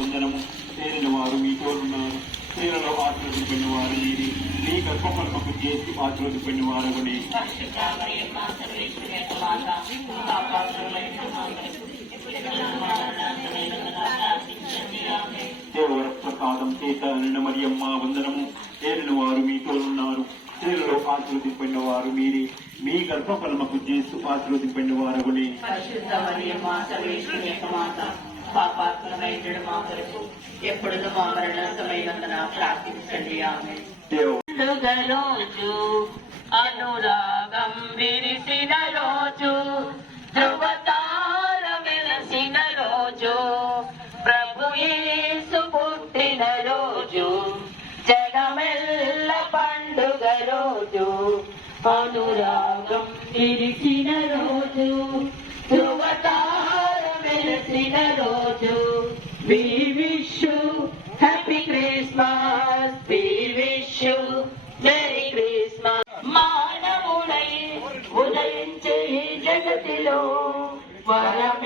వందనము. తేలిన వారు మీతోనున్నారు. ఉన్నారు స్త్రీలలో వారు మీరి మీ గర్భఫలముకు చేసి ఆశీర్వదించిన వారు పరిశుద్ధ మరియమ్మ సర్వేశ్వరి యొక్క మాత పాపాత్రులైన మా కొరకు ఇప్పుడు మా మరణాంతమైన ప్రార్థించండి ఆమేన్. దేవర ప్రసాదం చేత నిన్న మరియమ్మ వందనము తేలిన వారు మీతో ఉన్నారు స్త్రీలలో ఆశీర్వదించిన వారు మీరి మీ గర్భఫలముకు చేసి ఆశీర్వదించిన వారు పరిశుద్ధ మా కొరకు ఎప్పుడు మా మరణాంతమైన ప్రార్థించండి. ఆమె రోజు అనురాగం విరిసిన రోజు ధృవతార వెలసిన రోజు ప్రభు యేసు పుట్టిన రోజు జగమెల్ల పండుగ రోజు అనురాగం విరిసిన రోజు ధృవతార వెలసిన రోజు We wish you happy Christmas. We wish you Merry Christmas. మానవుడై ఉదయించే ఈ జగతిలో వరమి